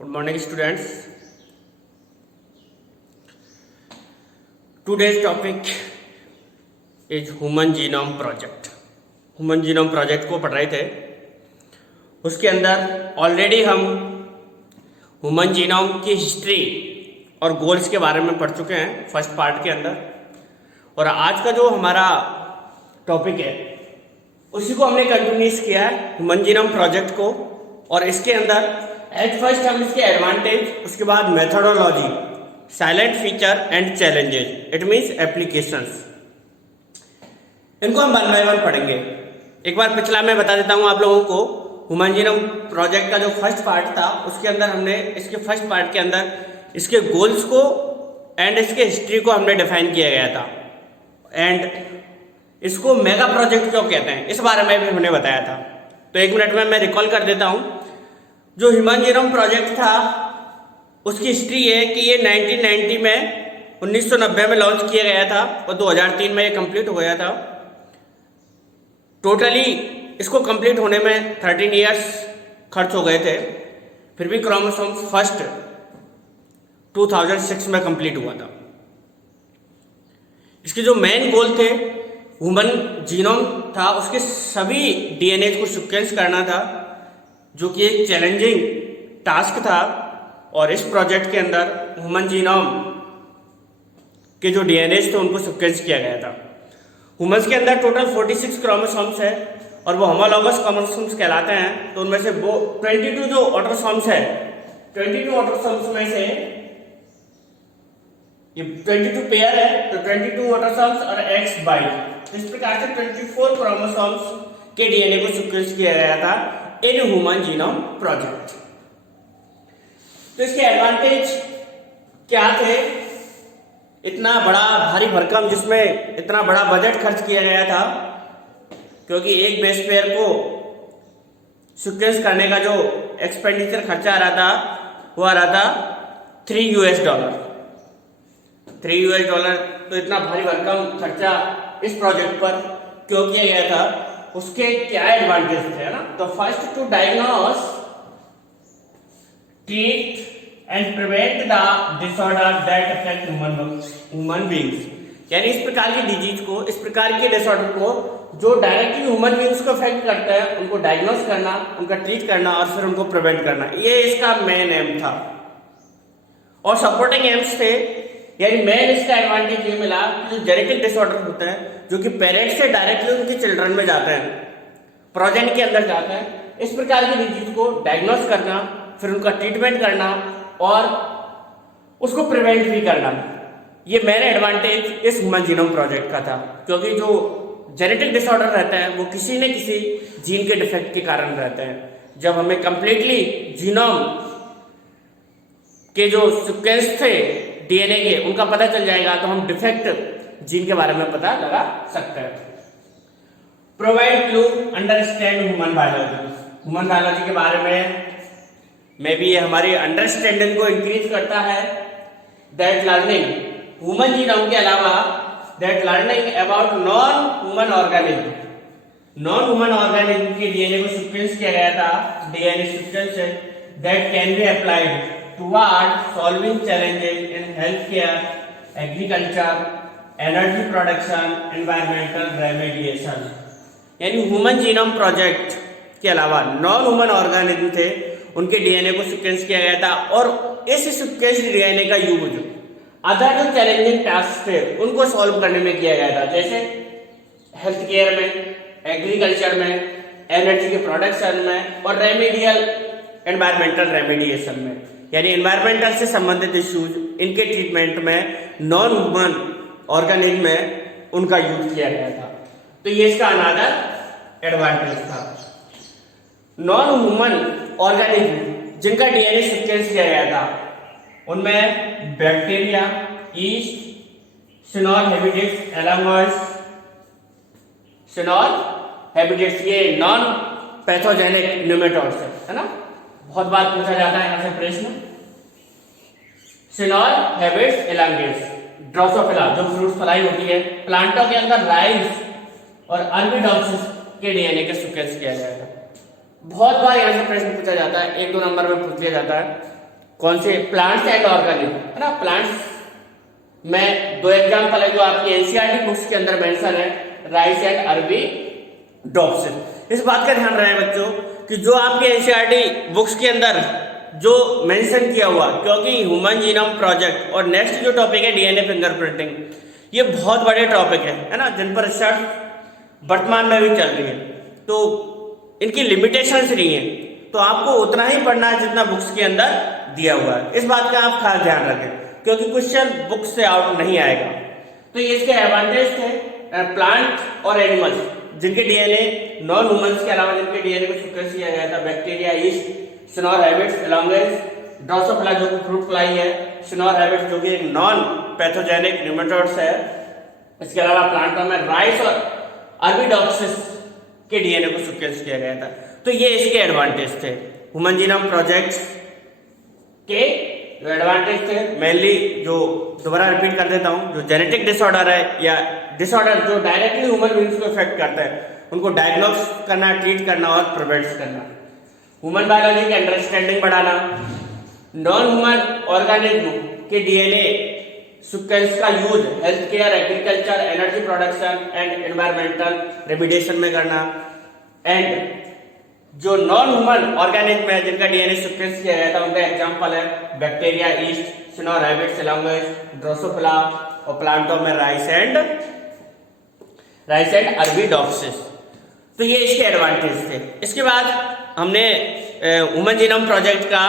Good morning, students. Today's topic is Human Genome Project. Human Genome Project को पढ़ रहे थे, उसके अंदर ऑलरेडी हम ह्यूमन जीनोम की हिस्ट्री और गोल्स के बारे में पढ़ चुके हैं फर्स्ट पार्ट के अंदर। और आज का जो हमारा टॉपिक है उसी को हमने कंटिन्यूस किया है ह्यूमन जीनोम प्रोजेक्ट को। और इसके अंदर एट फर्स्ट हम इसके एडवांटेज, उसके बाद methodology, silent feature and challenges, it means applications, इनको हम वन बाय वन पढ़ेंगे। एक बार पिछला मैं बता देता हूँ आप लोगों को। ह्यूमन जीनोम प्रोजेक्ट का जो फर्स्ट पार्ट था उसके अंदर हमने इसके फर्स्ट पार्ट के अंदर इसके गोल्स को एंड इसके हिस्ट्री को हमने डिफाइन किया गया था। एंड इसको मेगा प्रोजेक्ट क्यों कहते हैं इस बारे में भी हमने बताया था। तो एक मिनट में मैं रिकॉल कर देता हूँ। जो ह्यूमन जीनोम प्रोजेक्ट था उसकी हिस्ट्री है कि ये 1990 में 1990 में लॉन्च किया गया था और 2003 में ये कंप्लीट हो गया था। टोटली इसको कंप्लीट होने में 13 इयर्स खर्च हो गए थे, फिर भी क्रोमोसोम फर्स्ट 2006 में कंप्लीट हुआ था। इसके जो मेन गोल थे, ह्यूमन जीनोम था, उसके सभी डीएनए को सीक्वेंस करना था, जो कि एक चैलेंजिंग टास्क था। और इस प्रोजेक्ट के अंदर ह्यूमन जीनोम के जो डीएनए थे उनको सीक्वेंस किया गया था। ह्यूमंस के अंदर टोटल 46 क्रोमोसोम्स है और वो होमोलॉगस क्रोमोसोम्स कहलाते हैं। तो उनमें से वो 22 जो ऑटोसोम्स है, 22 ऑटोसोम्स में से ये 22 पेयर है, तो 22 ऑटोसोम्स और एक्स बाई, इस प्रकार से 24 क्रोमोसोम्स के डीएनए को सीक्वेंस किया गया था इन ह्यूमन जीनोम प्रोजेक्ट। तो इसके एडवांटेज क्या थे? इतना बड़ा भारी भरकम, जिसमें इतना बड़ा बजट खर्च किया गया था, क्योंकि एक बेस पेयर को सीक्वेंस करने का जो एक्सपेंडिचर खर्चा आ रहा था वो आ रहा था $3। $3। तो इतना भारी भरकम खर्चा इस प्रोजेक्ट पर क्यों किया गया था, उसके क्या एडवांटेज थे, है ना। तो first, to diagnose, treat and prevent the disorder that affect human beings, यानी इस प्रकार की डिजीज को, इस प्रकार के डिसऑर्डर को जो डायरेक्टली ह्यूमन बीइंग्स को अफेक्ट करते हैं, उनको डायग्नोस करना, उनका ट्रीट करना और फिर उनको प्रिवेंट करना, ये इसका मेन एम था। और सपोर्टिंग एम्स थे, यानी मेन इसका एडवांटेज ये मिला कि जो जेनेटिक डिसऑर्डर होते हैं जो कि पेरेंट्स से डायरेक्टली उनके चिल्ड्रन में जाते हैं, प्रोजेनी के अंदर जाते हैं, इस प्रकार की डिजीज को डायग्नोस करना, फिर उनका ट्रीटमेंट करना और उसको प्रिवेंट भी करना, ये मेन एडवांटेज इस ह्यूमन जीनोम प्रोजेक्ट का था। क्योंकि जो जेनेटिक डिसऑर्डर रहते हैं वो किसी न किसी जीन के डिफेक्ट के कारण रहते हैं। जब हमें कंप्लीटली जीनोम के जो सीक्वेंस थे डीएनए के उनका पता चल जाएगा तो हम डिफेक्ट जीन के बारे में पता लगा सकते हैं। Provide to understand human biology, human biology के बारे में भी ये हमारी अंडरस्टैंडिंग को इंक्रीज करता है। दैट लर्निंग, ह्यूमन जीनोम के अलावा that learning about non human organism, non human organism के डीएनए को सीक्वेंस किया गया था, DNA sequence that can be applied toward solving challenges in healthcare, agriculture, energy production, environmental remediation। यानी human genome project के अलावा नॉन ह्यूमन ऑर्गेनिज्म थे, उनके डीएनए को सीक्वेंस किया गया था और इस सीक्वेंस डीएनए का यूज अदर जो चैलेंजिंग टास्क थे उनको सॉल्व करने में किया गया था, जैसे हेल्थ केयर में, एग्रीकल्चर में, एनर्जी के प्रोडक्शन में और रेमेडियल एनवायरमेंटल रेमेडिएशन में, यानी एनवायरमेंटल से संबंधित इश्यूज, इनके ट्रीटमेंट में नॉन ह्यूमन ऑर्गेनिज्म में उनका यूज किया गया था। तो ये इसका अनदर एडवांटेज था। नॉन ह्यूमन ऑर्गेनिज्म जिनका डीएनए सीक्वेंस किया गया था उनमें बैक्टीरिया, यीस्ट, सिनोल हेबिटेट्स, एलांगोइड्स, सिनोल हेबिटेट्स, ये नॉन पैथोजेनिक न्यूमेटोड्स है ना। बहुत बार पूछा जाता है यहाँ से प्रश्न। सिनोल हेबिट्स एलांगेट्स, ड्रोसोफिला जो फ्रूट फ्लाई होती है, प्लांटों के अंदर राइस और अरबिडोप्सिस के डीएनए का सीक्वेंस किया गया था। बहुत बार यहाँ से प्रश्न पूछा जाता है, 1-2 नंबर में पूछ लिया जाता है। कौन से? प्लांट्स एंड ऑर्गेनिज्म, है ना। प्लांट्स में दो एग्जांपल है जो आपकी एनसीईआरटी बुक्स के अंदर मेंशन है, राइस एंड अरबीडोप्सिस। इस बात का ध्यान रहे बच्चों कि जो आपके एनसीईआरटी बुक्स के अंदर जो मेंशन किया हुआ, क्योंकि ह्यूमन जीनोम प्रोजेक्ट और नेक्स्ट जो टॉपिक है डीएनए फिंगरप्रिंटिंग, ये बहुत बड़े टॉपिक है ना, जिन पर रिसर्च वर्तमान में भी चल रही है, तो इनकी लिमिटेशंस नहीं है, तो आपको उतना ही पढ़ना है जितना बुक्स के अंदर दिया हुआ है। इस बात का आप खास ध्यान रखें, क्योंकि क्वेश्चन बुक से आउट नहीं आएगा। तो ये इसके एडवांटेज थे प्लांट और एनिमल्स जिनके डीएनए नॉन ह्यूमंस के अलावा जिनके डीएनए को सीक्वेंस किया गया था, बैक्टीरिया, यीस्ट, स्नोर रैबिट्स, एलोंगेस, ड्रोसोफिला जो कि फ्रूट फ्लाई है, स्नोर रैबिट्स जो कि एक नॉन पैथोजेनिक निमेटोड्स है, इसके अलावा प्लांटों में राइस और अरबीडोप्सिस के डीएनए को सीक्वेंस किया गया था। तो ये इसके एडवांटेज थे ह्यूमन जीनोम प्रोजेक्ट के। जो एडवांटेज थे मेनली, जो दोबारा रिपीट कर देता हूं, जो जेनेटिक डिसऑर्डर है या डिसऑर्डर जो डायरेक्टली ह्यूमन बीइंग्स को इफेक्ट करता है, उनको डायग्नोस करना, ट्रीट करना और प्रिवेंट करना, ह्यूमन बायोलॉजी की अंडरस्टैंडिंग बढ़ाना, नॉन ह्यूमन ऑर्गेनिज्म के डीएनए सीक्वेंस का use health care, agriculture, energy production and environmental remediation में करना, एंड जो नॉन ह्यूमन ऑर्गेनिज्म है जिनका डीएनए सीक्वेंस किया गया था, उनका एग्जांपल है बैक्टीरिया, यीस्ट, स्नोर रैबिट्स, एलोंगेस, ड्रोसोफिला, और प्लांटों में राइस एंड अरबीडोप्सिस। तो ये इसके एडवांटेज थे। इसके बाद हमने ह्यूमन जीनोम प्रोजेक्ट का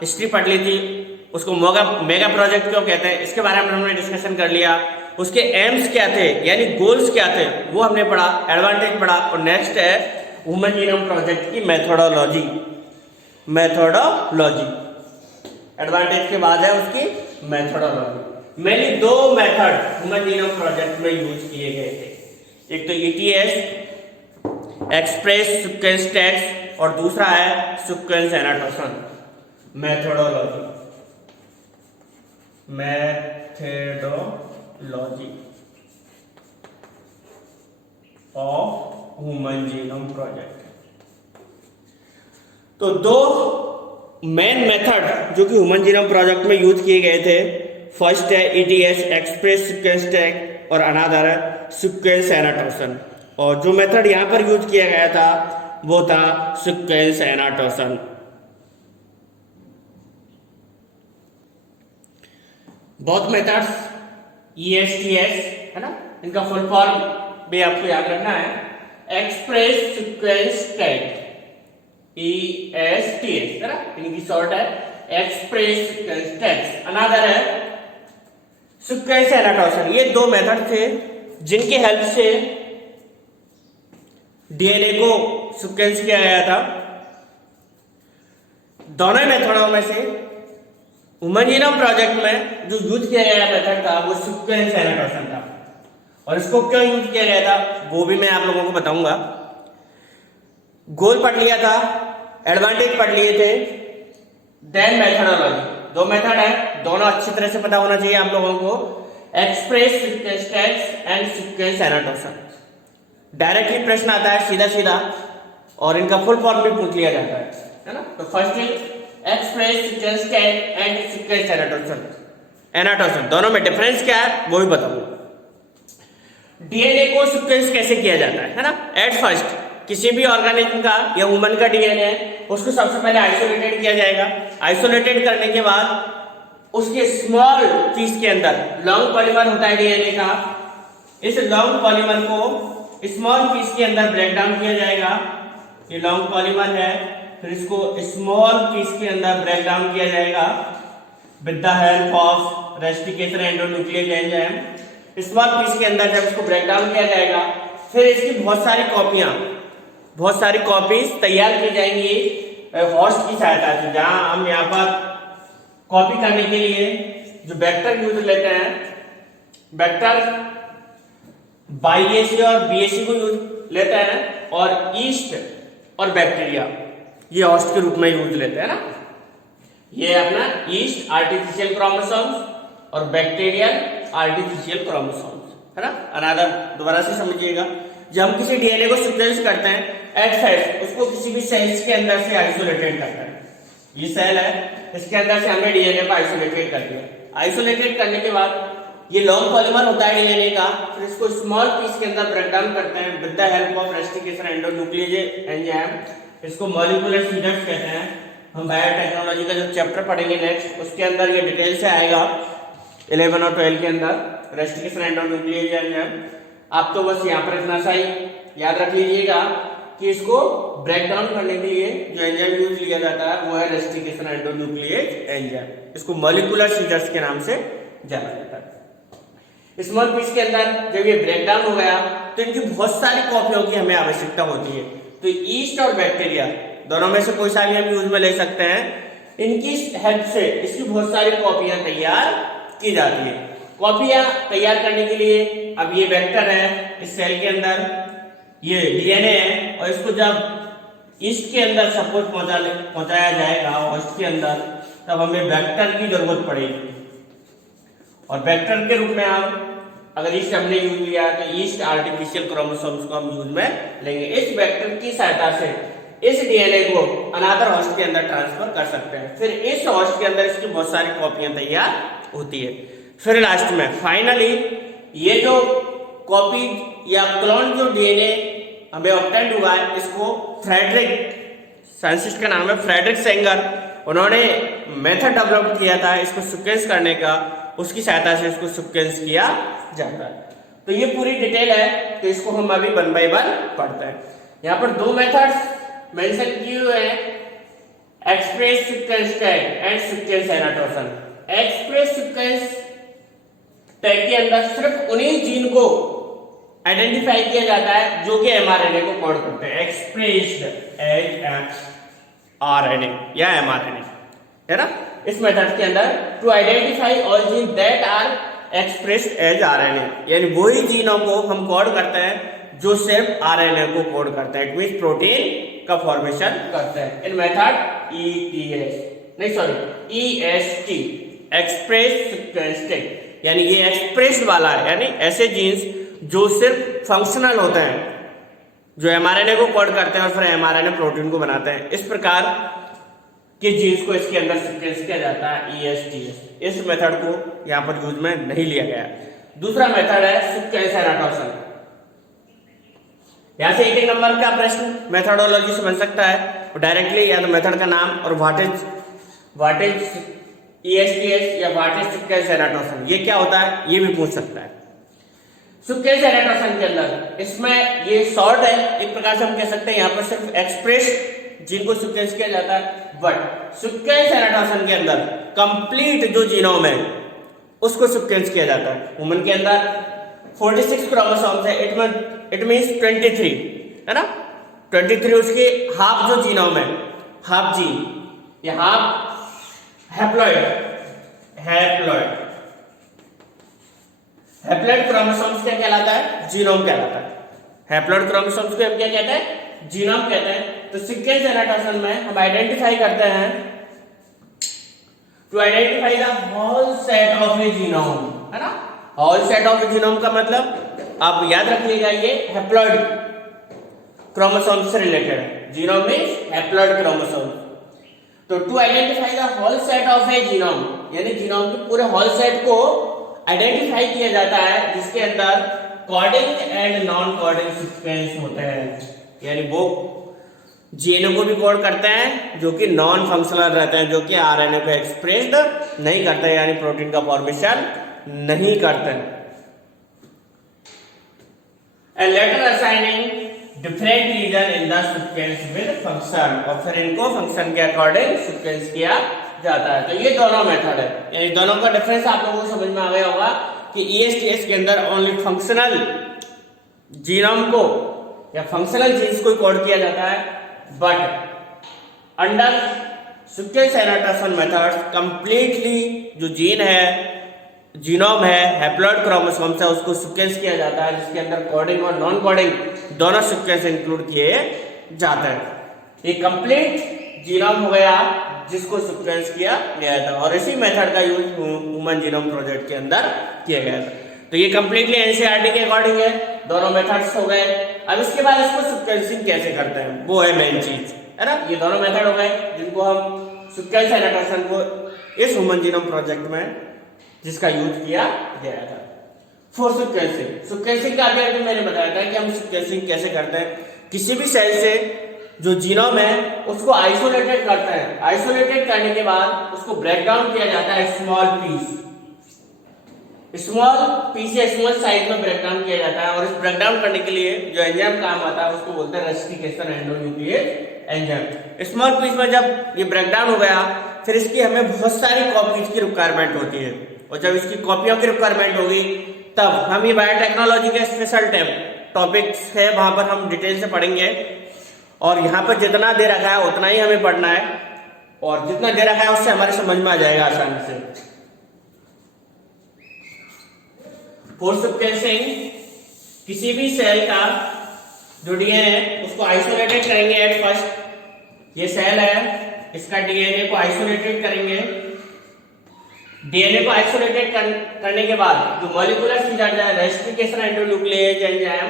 हिस्ट्री पढ़ ली थी, उसको मेगा प्रोजेक्ट क्यों कहते हैं इसके बारे में हमने डिस्कशन कर लिया, उसके एम्स क्या थे यानी गोल्स क्या थे वो हमने पढ़ा, एडवांटेज पढ़ा। और नेक्स्ट है ह्यूमन जीनोम प्रोजेक्ट की मेथोडोलॉजी। एडवांटेज के बाद है उसकी मेथोडोलॉजी। मेनली दो मेथड ह्यूमन जीनोम प्रोजेक्ट में यूज किए गए थे, एक तो ETS एक्सप्रेस सीक्वेंस टेक्स्ट और दूसरा है sequence annotation. Methodology of human genome project. तो दो मेन मेथड जो कि ह्यूमन जीनोम प्रोजेक्ट में यूज किए गए थे, फर्स्ट है ETS एक्सप्रेस सीक्वेंस टैग और अनदर है सीक्वेंस एनाटोशन। और जो मेथड यहां पर यूज किया गया था वो था सीक्वेंस एनाटोशन। बहुत मेथड्स ESTS है ना, इनका फुल फॉर्म भी आपको याद रखना है, एक्सप्रेस सीक्वेंस टैग, ESTS है ना, इनकी शॉर्ट है एक्सप्रेस सीक्वेंस टैग। अनदर है सीक्वेंस एनाटोशन। ये दो मेथड थे जिनकी हेल्प से डीएनए को सीक्वेंस किया गया था। दोनों मेथडों में से ह्यूमन जीनोम प्रोजेक्ट में जो यूज किया गया मेथड था वो सीक्वेंस एनाटोशन था। और इसको क्यों यूज किया गया था वो भी मैं आप लोगों को बताऊंगा। गोल पढ़ लिया था, एडवांटेज पढ़ लिए थे, देन मेथडोलॉजी। दो मेथड है, दोनों अच्छी तरह से पता होना चाहिए आप लोगों को, express sequence tags and sequence annotation. Directly प्रश्न आता है सीधा सीधा और इनका फुल फॉर्म भी पूछ लिया जाता है ना। तो first is express sequence tag and sequence annotation. दोनों में डिफरेंस क्या है वो भी बताऊंगा। डीएनए को सीक्वेंस कैसे किया जाता है ना। एट फर्स्ट किसी भी ऑर्गेनिज्म का या ह्यूमन का डीएनए है उसको सबसे पहले आइसोलेटेड किया जाएगा। आइसोलेटेड करने के बाद उसके स्मॉल पीस के अंदर लॉन्ग पॉलीमर होता है डीएनए का, इस लॉन्ग पॉलीमर को स्मॉल पीस के अंदर ब्रेक डाउन किया जाएगा। ये लॉन्ग पॉलीमर है, फिर इसको स्मॉल पीस के अंदर ब्रेक डाउन किया जाएगा with the help of restriction endonuclease enzyme. Small piece के अंदर जब इसको ब्रेक डाउन किया जाएगा फिर इसकी बहुत सारी कॉपीज तैयार की जाएंगी होस्ट की सहायता से, जहां हम यहाँ पर कॉपी करने के लिए जो वेक्टर यूज लेते हैं, वेक्टर बाईएसी और बीएसी को यूज लेते हैं, और ईस्ट और बैक्टीरिया ये होस्ट के रूप में यूज लेते हैं ना। ये अपना ईस्ट आर्टिफिशियल क्रोमोसोम्स और बैक्टीरियल आर्टिफिशियल क्रोमोसोम्स है ना। अनदर दोबारा से समझिएगा, जब हम किसी डीएनए को सीक्वेंस करते हैं एट फर्स्ट उसको किसी भी सेल्स के अंदर से आइसोलेटेड करते हैं, ये सेल है, इसके अंदर से हमने डीएनए को आइसोलेटेड कर दिया। आइसोलेटेड करने के बाद ये लॉन्ग पॉलीमर होता है डीएनए का, फिर इसको स्मॉल पीस के अंदर ब्रेक डाउन करते हैं with the help of restriction endonuclease enzyme. इसको मॉलिक्यूलर सीजर्स कहते हैं। हम बायोटेक्नोलॉजी का जो चैप्टर पढ़ेंगे नेक्स्ट, उसके अंदर ये डिटेल से आएगा 11 और 12 के अंदर रेस्टिकेशन एंडोन्यूक्लियेज एंजाइम। आप तो बस यहाँ पर इतना सा ही याद रख लीजिएगा कि इसको ब्रेक डाउन करने के लिए जो एंजाइम यूज लिया जाता है वो है रेस्टिकेशन एंडोन्यूक्लियेज एंजाइम। इसको मॉलिक्यूलर सीजर्स के नाम से जाना जाता है। स्मॉल पीस के अंदर जब ये ब्रेक डाउन हो गया तो इनकी बहुत सारी कॉपियों की हमें आवश्यकता होती है। तो ईस्ट और बैक्टीरिया दोनों में से कोई सा भी हम यूज में ले सकते हैं। इनकी हेल्प से इसकी बहुत सारी कॉपियां तैयार की जाती है। कॉपियां तैयार करने के लिए अब ये वेक्टर है इस सेल के अंदर, ये डीएनए है, और इसको जब ईस्ट के अंदर सपोज पहुंचाया जाएगा वेस्ट के अंदर, तब हमें वेक्टर की जरूरत पड़ेगी। और वेक्टर के रूप में हम अगर ईस्ट हमने यूज लिया तो ईस्ट आर्टिफिशियल क्रोमोसोम्स को हम यूज में लेंगे। इस वेक्टर की सहायता से इस डीएनए को अनदर होस्ट के अंदर ट्रांसफर कर सकते हैं। फिर इस होस्ट के अंदर इसकी बहुत सारी कॉपियां तैयार होती है। फिर लास्ट में फाइनली ये जो कॉपी या क्लोन जो डीएनए हमें ऑब्टेंड हुआ है, इसको फ्रेडरिक, साइंटिस्ट का नाम है फ्रेडरिक सेंगर, उन्होंने मेथड डेवलप किया था इसको सीक्वेंस करने का। उसकी सहायता से इसको सीक्वेंस किया जाता है। तो ये पूरी डिटेल है, तो इसको हम अभी 1 बाय 1 पढ़ते हैं। यहाँ पर 2 मेथड्स मेंशन किए हुए हैं, express sequence tag and sequence annotation. Express sequence tag के अंदर सिर्फ उन्हीं जीन को आइडेंटिफाई किया जाता है जो कि एमआरएनए को कोड करते हैं, एक्सप्रेस्ड एज आरएनए या एमआरएनए, है ना। इस मेथड के अंदर to identify all gene that are expressed as RNA, यानी वही जीनों को हम कोड करते हैं जो सिर्फ आरएनए को कोड करते हैं, इट मींस प्रोटीन का फॉर्मेशन करते हैं। इन method EST express sequence tag, यानी ये एक्सप्रेस्ड वाला है, यानी ऐसे जीन्स जो सिर्फ फंक्शनल होते हैं, जो एमआरएनए को कोड करते हैं और फिर एमआरएनए प्रोटीन को बनाते हैं। इस प्रकार के जीन्स को इसके अंदर सीक्वेंस किया जाता है ईएसटीएस। इस मेथड को यहाँ पर यूज में नहीं लिया गया। दूसरा मेथड है सीक्वेंस एनाटोसन। यहाँ से 1 नंबर का प्रश्न मेथडोलॉजी से बन सकता है डायरेक्टली, या तो मेथड का नाम और व्हाट इज ईएसटीएस या व्हाट इज सीक्वेंस एनाटोसन, ये क्या होता है ये भी पूछ सकता है। सीक्वेंस एनाटोसन के अंदर इसमें ये शॉर्ट है, एक प्रकार से हम कह सकते हैं यहाँ पर सिर्फ एक्सप्रेस जीन को सीक्वेंस किया जाता है। बट सीक्वेंस एनाटोसन के अंदर कंप्लीट जो जीनोम है उसको सीक्वेंस किया जाता है। वुमन के अंदर 46 क्रोमोसोम्स है, इट मींस 23, है ना। 23 उसके हाफ जो जीनोम है, हाफ जीन, ये हाफ हैप्लॉइड क्रोमोसोम्स क्या कहलाता है, जीनोम कहलाता है। हैप्लॉइड क्रोमोसोम्स को हम क्या कहते हैं, जीनोम कहते हैं। तो सीक्वेंस एनाटोसन में हम आइडेंटिफाई करते हैं to identify the whole set of a genome, है ना। Whole set of a genome का मतलब आप याद रखिएगा ये हैप्लॉइड क्रोमोसोम से रिलेटेड है। Genome means haploid chromosome. तो to identify the whole set of a genome, यानी जीनोम के पूरे होल सेट को आइडेंटिफाई किया जाता है जिसके अंदर coding and non coding sequence होते हैं, यानी वो जीनों को भी कोड करते हैं जो कि नॉन फंक्शनल रहते हैं, जो कि आरएनए को एक्सप्रेस्ड नहीं करते, यानी प्रोटीन का फॉर्मेशन नहीं करते हैं। And later assigning different region in the sequence with function, और फिर इनको फंक्शन के अकॉर्डिंग सीक्वेंस किया जाता है। तो ये दोनों मेथड है, यानी दोनों का डिफरेंस आप लोगों को समझ में आ गया होगा कि ईएसटीएस के अंदर ओनली फंक्शनल जीनोम को या फंक्शनल जीन्स को कोड किया जाता है, but under sequence annotation methods completely जो जीन है, जीनोम है, हैप्लॉइड क्रोमोसोम्स है, उसको सीक्वेंस किया जाता है जिसके अंदर कोडिंग और नॉन कोडिंग दोनों सीक्वेंस इंक्लूड किए जाते हैं। ये कंप्लीट जीनोम हो गया जिसको सीक्वेंस किया गया था, और इसी मेथड का यूज ह्यूमन जीनोम प्रोजेक्ट के अंदर किया गया था। तो ये कंप्लीटली एनसीईआरटी के अकॉर्डिंग है, दोनों मेथड्स हो गए। अब इसके बाद इसको सीक्वेंसिंग कैसे करते हैं वो है मेन चीज, है ना। ये दोनों मेथड हो गए जिनको हम सीक्वेंस एनोटेशन को इस ह्यूमन जीनोम प्रोजेक्ट में जिसका यूज किया गया था। फॉर सीक्वेंसिंग, सीक्वेंसिंग का अभी मैंने बताया था कि हम सीक्वेंसिंग कैसे करते हैं। किसी भी सेल से जो जीनोम है उसको आइसोलेटेड करते हैं, आइसोलेटेड करने के बाद उसको ब्रेक डाउन किया जाता है स्मॉल पीस या स्मॉल साइज में ब्रेक डाउन किया जाता है। और इस ब्रेक डाउन करने के लिए जो एंजाइम काम आता है उसको बोलते हैं rustication endonuclease enzyme. Small piece में जब ये ब्रेक डाउन हो गया फिर इसकी हमें बहुत सारी कॉपीज की रिक्वायरमेंट होती है, और जब इसकी कॉपियों की रिक्वायरमेंट होगी तब हम ये बायोटेक्नोलॉजी के स्पेशल टॉपिक्स है वहां पर हम डिटेल से पढ़ेंगे। और यहाँ पर जितना दे रखा है उतना ही हमें पढ़ना है, और जितना दे रखा है उससे हमारे समझ में आ जाएगा आसानी से। फॉर सीक्वेंसिंग किसी भी सेल का जो डीएनए है उसको आइसोलेटेड करेंगे एट फर्स्ट। ये सेल है, इसका डीएनए को आइसोलेटेड करेंगे। डीएनए को आइसोलेटेड करने के बाद जो मॉलिक्यूलर फीचर है रेस्टिकेशन एंडोन्यूक्लियेज एंजाइम,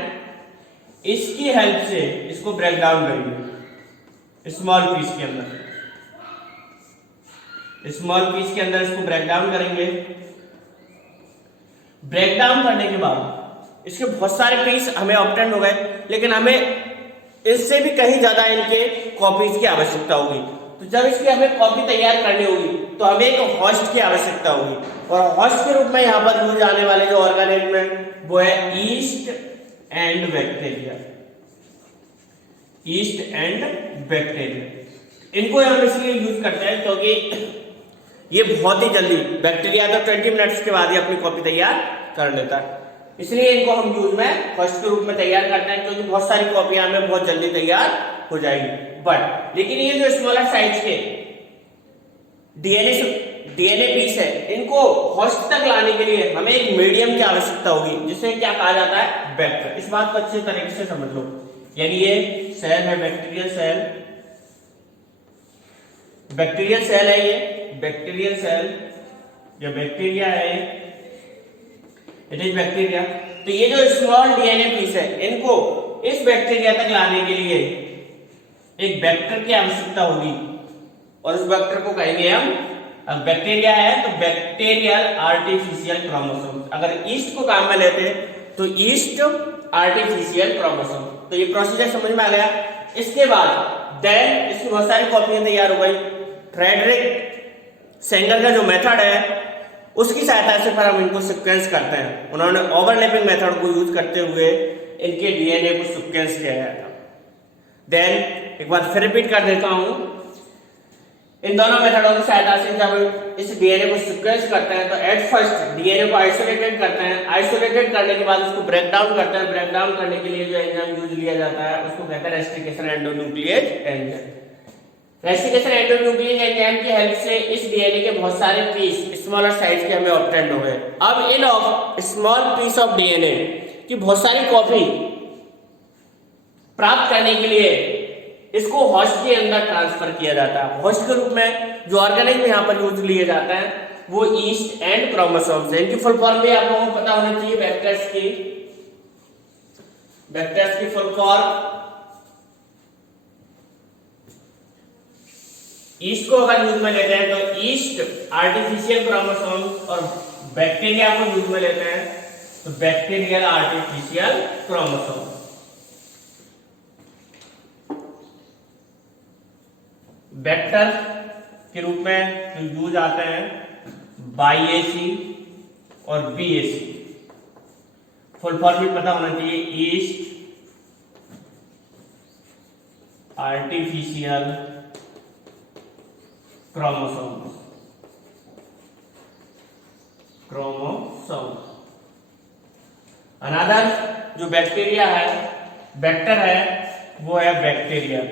इसकी हेल्प से इसको ब्रेक डाउन करेंगे स्मॉल पीस के अंदर। स्मॉल पीस के अंदर इसको ब्रेक डाउन करेंगे। ब्रेक डाउन करने के बाद इसके बहुत सारे पीस हमें ऑब्टेन हो गए, लेकिन हमें इससे भी कहीं ज्यादा इनके कॉपीज की आवश्यकता होगी। तो जब इसकी हमें कॉपी तैयार करनी होगी तो हमें एक होस्ट की आवश्यकता होगी, और होस्ट के रूप में यहाँ पर यूज आने वाले जो ऑर्गेनिज्म है वो है east and bacteria. East and bacteria इनको हम इसलिए यूज करते हैं क्योंकि ये बहुत ही जल्दी, बैक्टीरिया तो 20 मिनट्स के बाद ही अपनी कॉपी तैयार कर लेता है, इसलिए इनको हम यूज में फर्स्ट के रूप में तैयार करते हैं क्योंकि बहुत सारी कॉपियां हमें बहुत जल्दी तैयार हो जाएगी। बट लेकिन ये जो स्मॉलर साइज के डीएनए पीस है इनको होस्ट तक लाने के लिए हमें एक मीडियम की आवश्यकता होगी जिसे क्या कहा जाता है, वेक्टर। इस बात को अच्छे तरीके से समझ लो। यानी ये सेल है बैक्टीरियल सेल, बैक्टीरियल सेल है, ये बैक्टीरियल सेल जो बैक्टीरिया है इट इज बैक्टीरिया। तो ये जो स्मॉल डीएनए पीस है इनको इस बैक्टीरिया तक लाने के लिए एक वेक्टर की आवश्यकता होगी, और उस वेक्टर को कहेंगे हम, अब बैक्टीरिया है तो बैक्टीरियल आर्टिफिशियल क्रोमोसोम। अगर ईस्ट को काम में लेते तो ईस्ट आर्टिफिशियल क्रोमोसोम। तो ये प्रोसीजर समझ में आ गया। इसके बाद देन इसकी बहुत सारी कॉपियां तैयार हो गई। फ्रेडरिक सेंगर का जो मेथड है उसकी सहायता से फिर हम इनको सीक्वेंस करते हैं। उन्होंने ओवरलैपिंग मेथड को यूज करते हुए इनके डीएनए को सीक्वेंस किया गया था। देन एक बार फिर रिपीट कर देता हूं, इन दोनों मेथडों की सहायता से जब इस डीएनए को सीक्वेंस करते हैं तो एट फर्स्ट डीएनए को आइसोलेटेड करते हैं। आइसोलेटेड करने के बाद उसको ब्रेक डाउन करते हैं। ब्रेक डाउन करने के लिए जो एंजाइम यूज लिया जाता है उसको कहते हैं rustication endonuclease enzyme. Restriction endonuclease enzyme की हेल्प से इस डीएनए के बहुत सारे पीस स्मॉलर साइज के हमें ऑब्टेन हो गए। अब in small piece of DNA की बहुत सारी कॉपी प्राप्त करने के लिए इसको होस्ट के अंदर ट्रांसफर किया जाता है। होस्ट के रूप में जो ऑर्गेनिज्म यहाँ पर यूज लिए जाते हैं वो ईस्ट एंड क्रोमोसोम्स है। इनकी फुल फॉर्म भी आप लोगों को पता होना चाहिए। वेक्टर्स की फुल फॉर्म, ईस्ट को अगर यूज में लेते हैं तो ईस्ट आर्टिफिशियल क्रोमोसोम्स, और बैक्टीरिया को यूज में लेते हैं तो बैक्टीरियल आर्टिफिशियल क्रोमोसोम। वेक्टर के रूप में जो यूज आते हैं बाईएसी और बीएसी। फुल फॉर्म भी पता होना चाहिए, ईस्ट आर्टिफिशियल क्रोमोसोम। अनदर जो बैक्टीरिया है, वेक्टर है, वो है bacterial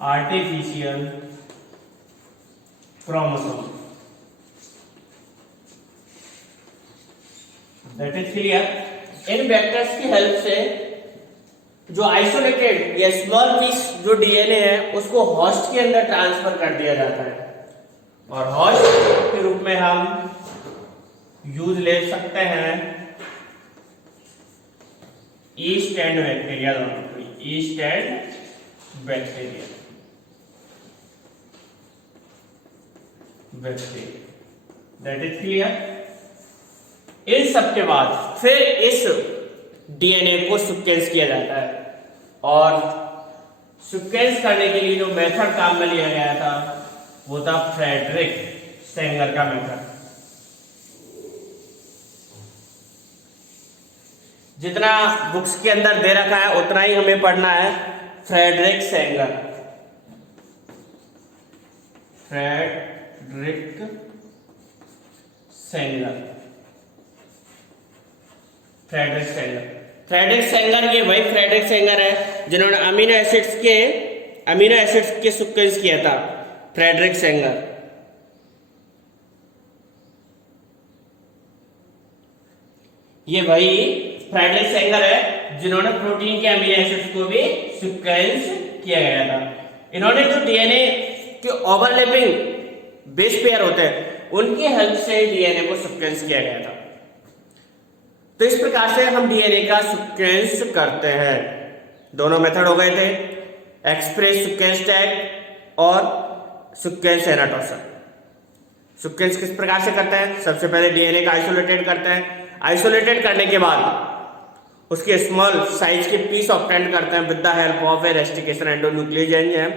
artificial chromosome. That is clear. In vectors की हेल्प से जो आइसोलेटेड या स्मॉल पीस जो डीएनए है उसको होस्ट के अंदर ट्रांसफर कर दिया जाता है, और होस्ट के रूप में हम यूज ले सकते हैं ईस्ट एंड बैक्टीरिया दोनों, yeast and bacteria, that is clear. इन सब के बाद फिर इस डीएनए को सीक्वेंस किया जाता है, और सीक्वेंस करने के लिए जो मेथड काम में लिया गया था वो था फ्रेडरिक सेंगर का मेथड। जितना बुक्स के अंदर दे रखा है उतना ही हमें पढ़ना है। Frederick Sanger, Frederick Sanger, Frederick Sanger, Frederick Sanger, ये वही फ्रेडरिक सेंगर है जिन्होंने अमीनो एसिड्स के सीक्वेंस किया था। फ्रेडरिक सेंगर, ये वही फ्रेडरिक सेंगर है जिन्होंने प्रोटीन के अमीनो एसिड्स को भी सीक्वेंस किया गया था। इन्होंने जो डीएनए के ओवरलैपिंग बेस पेयर होते हैं उनकी हेल्प से डीएनए को सीक्वेंस किया गया था। तो इस प्रकार से हम डीएनए का सीक्वेंस करते हैं। दोनों मेथड हो गए थे, एक्सप्रेस सीक्वेंस टैग और सीक्वेंस एनाटोसन। सीक्वेंस किस प्रकार से करते हैं? सबसे पहले डीएनए का आइसोलेटेड करते हैं, आइसोलेटेड करने के बाद उसके स्मॉल साइज के पीस ऑब्टेन करते हैं with the help of a restriction endonuclease enzyme.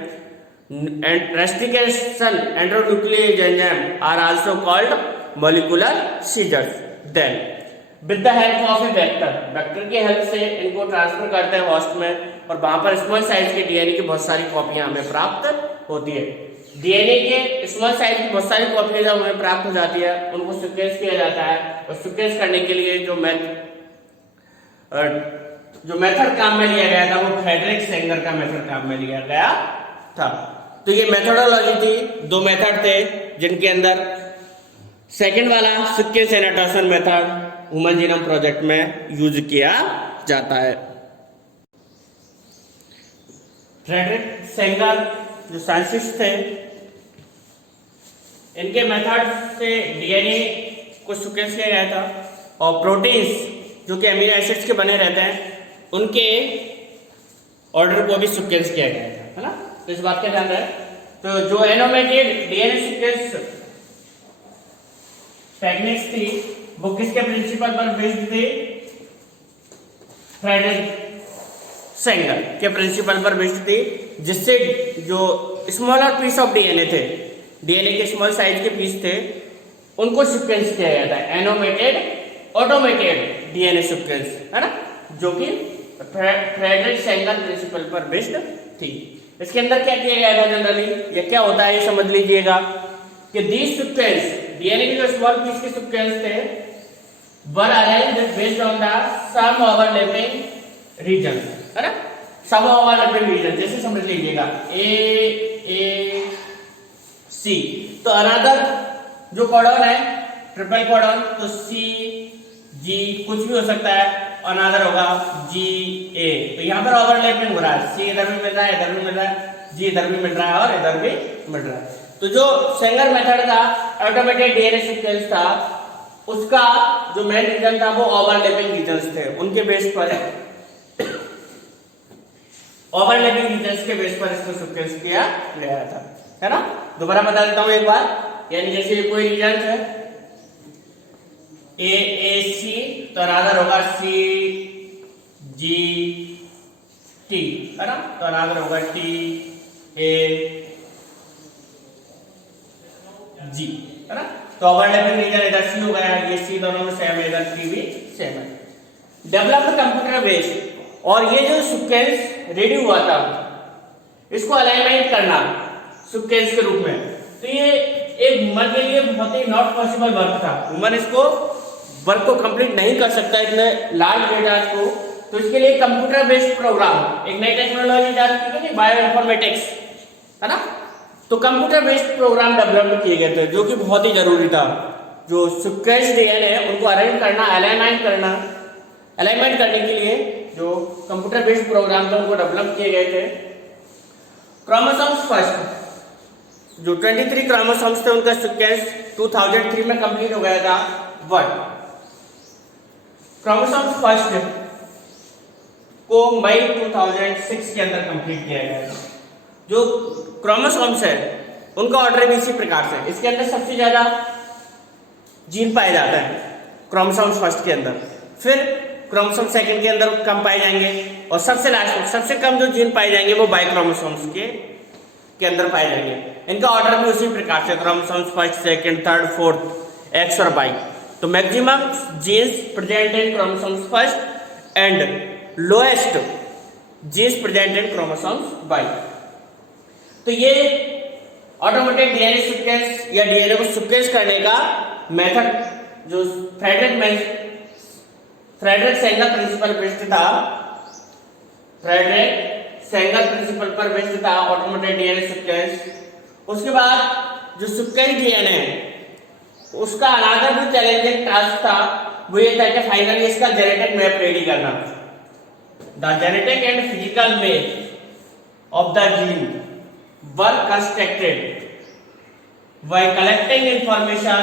Restriction endonuclease enzyme are also called molecular scissors. Then with the help of a vector की हेल्प से इनको ट्रांसफर करते हैं होस्ट में, और वहां पर स्मॉल साइज के डीएनए की बहुत सारी कॉपियां हमें प्राप्त होती है। डीएनए के स्मॉल साइज की बहुत सारी कॉपियां जब हमें प्राप्त हो जाती है उनको सीक्वेंस किया जाता है, और सीक्वेंस करने के लिए जो मेथड काम में लिया गया था वो फ्रेडरिक सेंगर का मेथड काम में लिया गया था। तो ये मेथोडोलॉजी थी, दो मेथड थे जिनके अंदर सेकंड वाला sequence annotation method human genome project में यूज किया जाता है। फ्रेडरिक सेंगर जो साइंटिस्ट थे, इनके मेथड से डीएनए को सीक्वेंस किया गया था, और प्रोटीन्स जो कि अमीनो एसिड्स के बने रहते हैं उनके ऑर्डर को भी सीक्वेंस किया गया था, है ना। तो इस बात का ध्यान रहे। तो जो एनोमेटेड डीएनए सीक्वेंस टेक्निक्स थी वो किसके प्रिंसिपल पर बेस्ड थी? फ्रेडरिक सेंगर के प्रिंसिपल पर बेस्ड थी, जिससे जो स्मॉलर पीस ऑफ डीएनए थे, डीएनए के स्मॉल साइज के पीस थे, उनको सीक्वेंस किया गया था। एनोमेटेड ऑटोमेटेड डीएनए सीक्वेंस, है ना, जो कि फ्रेडरिक सेंगर प्रिंसिपल पर बेस्ड थी। इसके अंदर क्या किया गया था जनरली, या क्या होता है ये समझ लीजिएगा कि दीस सीक्वेंस, डीएनए के जो स्मॉल पीस के सीक्वेंस थे, were arranged based on the some overlapping region, है ना, सम ओवरलैपिंग रीजन। जैसे समझ लीजिएगा ए सी, तो अनदर जो कोडॉन है ट्रिपल कोडॉन, तो सी जी कुछ भी हो सकता है, अनदर होगा जी ए। तो यहाँ पर ओवरलैपिंग हो रहा है, सी इधर भी मिल रहा है, इधर भी मिल रहा है, जी इधर भी मिल रहा है और इधर भी मिल रहा है। तो जो सेंगर मेथड था, ऑटोमेटेड डीएनए सीक्वेंस था, उसका जो मेन रीजन था वो ओवरलैपिंग रीजन्स थे, उनके बेस पर ओवरलैपिंग रीजन्स के बेस पर इसको सीक्वेंस किया गया था, है ना। दोबारा बता देता हूं एक बार, यानी जैसे कोई रीजन है ए सी, तो अनदर होगा सी जी टी, है ना, तो अनदर होगा टी ए जी, है ना। तो ओवरलैपिंग रीजन इधर सी हो गया, ये सी दोनों में सेम है, इधर टी भी सेम है। डेवलप्ड कंप्यूटर बेस्ड, और ये जो सीक्वेंस रेडी हुआ था इसको अलाइनमेंट करना सीक्वेंस के रूप में, तो ये एक ह्यूमन के लिए बहुत ही नॉट पॉसिबल वर्क था। ह्यूमन इसको वर्क को कंप्लीट नहीं कर सकता इतने लार्ज डेटा को, तो इसके लिए कंप्यूटर बेस्ड प्रोग्राम, एक नई टेक्नोलॉजी जाती है बायो इन्फॉर्मेटिक्स, है ना। तो कंप्यूटर बेस्ड प्रोग्राम डेवलप किए गए थे जो कि बहुत ही जरूरी था। जो सीक्वेंस डीएनए उनको अरेंज करना, अलाइनमेंट करने के लिए जो कंप्यूटर बेस्ड प्रोग्राम थे उनको डेवलप किए गए थे। क्रोमोसोम्स फर्स्ट, जो 23 क्रोमोसोम्स थे उनका सीक्वेंस 2003 में कंप्लीट हो गया था। 1 क्रोमोसोम्स फर्स्ट को मई 2006 के अंदर कंप्लीट किया गया है। जो क्रोमोसोम्स है उनका ऑर्डर भी इसी प्रकार से, इसके अंदर सबसे ज्यादा जीन पाए जाते हैं क्रोमोसोम्स फर्स्ट के अंदर, फिर क्रोमोसोम सेकंड के अंदर कम पाए जाएंगे, और सबसे लास्ट में सबसे कम जो जीन पाए जाएंगे वो बाई क्रोमोसोम्स के अंदर पाए जाएंगे। इनका ऑर्डर भी उसी प्रकार से, chromosomes first, second, third, fourth, X और वाई। तो maximum genes present in chromosomes first and lowest genes present in chromosomes Y. तो ये ऑटोमेटिक डीएनए सीक्वेंस या डीएनए को सीक्वेंस करने का मेथड जो फ्रेडरिक सेंगर प्रिंसिपल बेस्ड था, फ्रेडरिक सेंगर प्रिंसिपल पर बेस्ड था ऑटोमेटेड डीएनए सीक्वेंस। उसके बाद जो सीक्वेंस डीएनए उसका अनदर जो चैलेंजिंग टास्क था वो ये था कि फाइनली इसका जेनेटिक मैप रेडी करना। The genetic and physical map of the gene were constructed by collecting information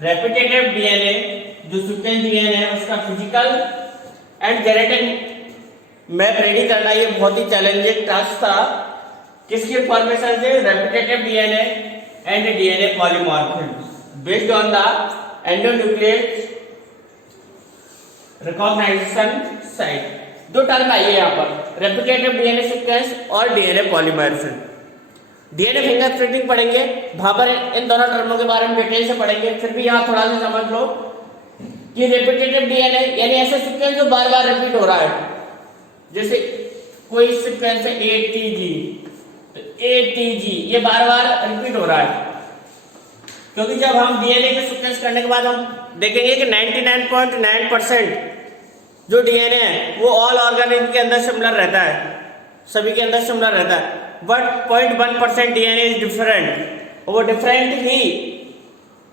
repetitive DNA, जो सीक्वेंस डीएनए है उसका physical and genetic map ready करना ये बहुत ही चैलेंजिंग टास्क था। किसकी इंफॉर्मेशन से? Repetitive DNA and DNA polymorphism based on the endonuclease recognisation site. दो टर्म आई है यहाँ पर, रेपिटेटिव डीएनए सीक्वेंस और डीएनए पॉलीमॉर्फिज्म। डीएनए फिंगरप्रिंटिंग पढ़ेंगे, वहां पर इन दोनों टर्मों के बारे में डिटेल से पढ़ेंगे। फिर भी यहाँ थोड़ा सा समझ लो कि रेपिटेटिव डीएनए यानी ऐसा सीक्वेंस जो बार बार रिपीट हो रहा है। जैसे कोई सीक्वेंस है ATG, तो ATG ये बार बार रिपीट हो रहा है, क्योंकि जब हम डीएनए के सीक्वेंस करने के बाद हम देखेंगे कि 99.9% जो डीएनए है वो ऑल ऑर्गेनिज्म के अंदर सिमिलर रहता है, सभी के अंदर सिमिलर रहता है, बट 0.1% डीएनए इज डिफरेंट। वो डिफरेंट ही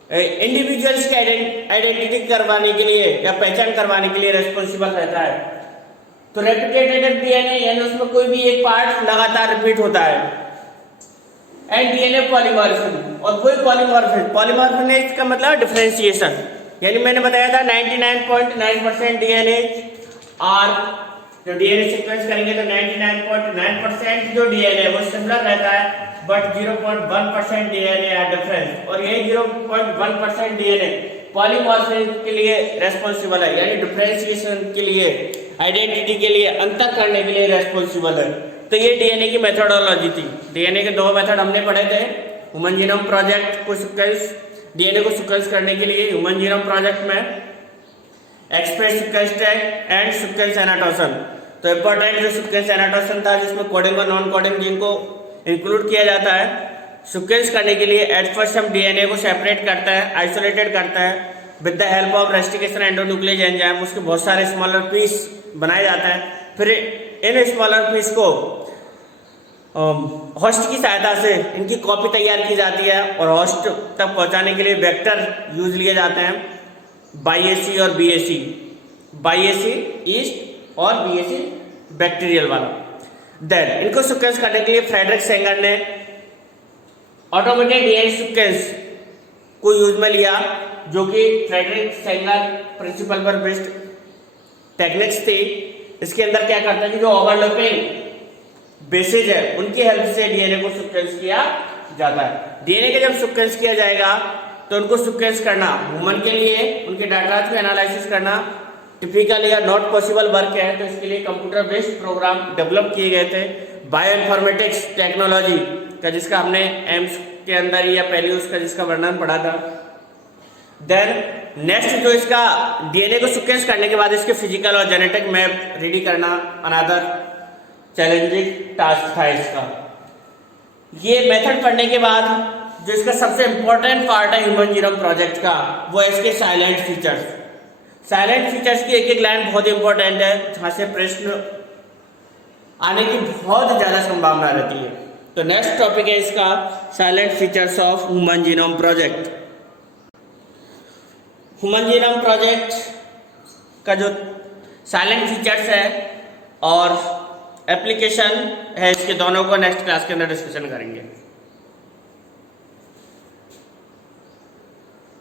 इंडिविजुअल्स की आइडेंटिटी करवाने के लिए या पहचान करवाने के लिए रेस्पॉन्सिबल रहता है। तो रेपिटेटिव डीएनए यानी उसमें कोई भी एक पार्ट लगातार रिपीट होता है। एंड डीएनए पॉलीमॉर्फिज्म, और कोई पॉलीमॉर्फिज्म का मतलब डिफरेंशिएशन, यानी मैंने बताया था 99.9% डीएनए और जो डीएनए सीक्वेंस करेंगे तो 99.9% जो डीएनए वो सिमिलर रहता है, बट 0.1% डीएनए है डिफरेंस, और यही 0.1% डीएनए पॉलीमॉर्फिज्म के लिए रेस्पॉन्सिबल है, यानी डिफरेंशिएशन के लिए, आइडेंटिटी के लिए, अंतर करने के लिए रेस्पॉन्सिबल है। तो ये डीएनए की मेथोडोलॉजी थी। डीएनए के दो मेथड हमने पढ़े थे, ह्यूमन जीनोम प्रोजेक्ट को सीक्वेंस, डीएनए को सीक्वेंस करने के लिए ह्यूमन जीनोम प्रोजेक्ट में express sequence tag and sequence annotation. तो इंपॉर्टेंट जो सीक्वेंस एनाटोशन था जिसमें कोडिंग और नॉन कोडिंग जीन को इंक्लूड किया जाता है। सीक्वेंस करने के लिए एट फर्स्ट हम डीएनए को सेपरेट करता है, आइसोलेटेड करता है with the help of restriction endonuclease enzyme. उसके बहुत सारे स्मॉलर पीस बनाए जाते हैं, फिर इन स्मॉलर पीस को होस्ट की सहायता से इनकी कॉपी तैयार की जाती है, और होस्ट तक पहुंचाने के लिए वेक्टर यूज लिए जाते हैं, बाईएसी और बीएसी, बाईएसी ईस्ट और बीएसी बैक्टीरियल वाला। देन इनको सीक्वेंस करने के लिए फ्रेडरिक सेंगर ने ऑटोमेटेड डीएनए सीक्वेंस को यूज में लिया, जो कि फ्रेडरिक सेंगर प्रिंसिपल पर बेस्ड टेक्निक्स थी। इसके अंदर क्या करता है कि जो ओवरलैपिंग बेसेज है उनकी हेल्प से डीएनए को सीक्वेंस किया जाता है। डीएनए के जब सीक्वेंस किया जाएगा तो उनको सीक्वेंस करना ह्यूमन के लिए, उनके डाटा को एनालिसिस करना टिपिकल या नॉट पॉसिबल वर्क है। तो इसके लिए कंप्यूटर बेस्ड प्रोग्राम डेवलप किए गए थे। बायोइन्फॉर्मेटिक्स टेक्नोलॉजी का, जिसका हमने एम्स के अंदर या पहले उसका जिसका वर्णन पढ़ा था। देन नेक्स्ट जो इसका डीएनए को सीक्वेंस करने के बाद इसके फिजिकल और जेनेटिक मैप रेडी करना अनदर चैलेंजिंग टास्क था इसका। ये मेथड पढ़ने के बाद जो इसका सबसे इंपॉर्टेंट पार्ट है ह्यूमन जीनोम प्रोजेक्ट का, वो है इसके साइलेंट फीचर्स। साइलेंट फीचर्स की एक एक लाइन बहुत इंपॉर्टेंट है, जहां से प्रश्न आने की बहुत ज्यादा संभावना रहती है। तो नेक्स्ट टॉपिक है इसका salient features of human genome project. Human genome project का जो साइलेंट फीचर्स है और एप्लीकेशन है, इसके दोनों को नेक्स्ट क्लास के अंदर डिस्कशन करेंगे।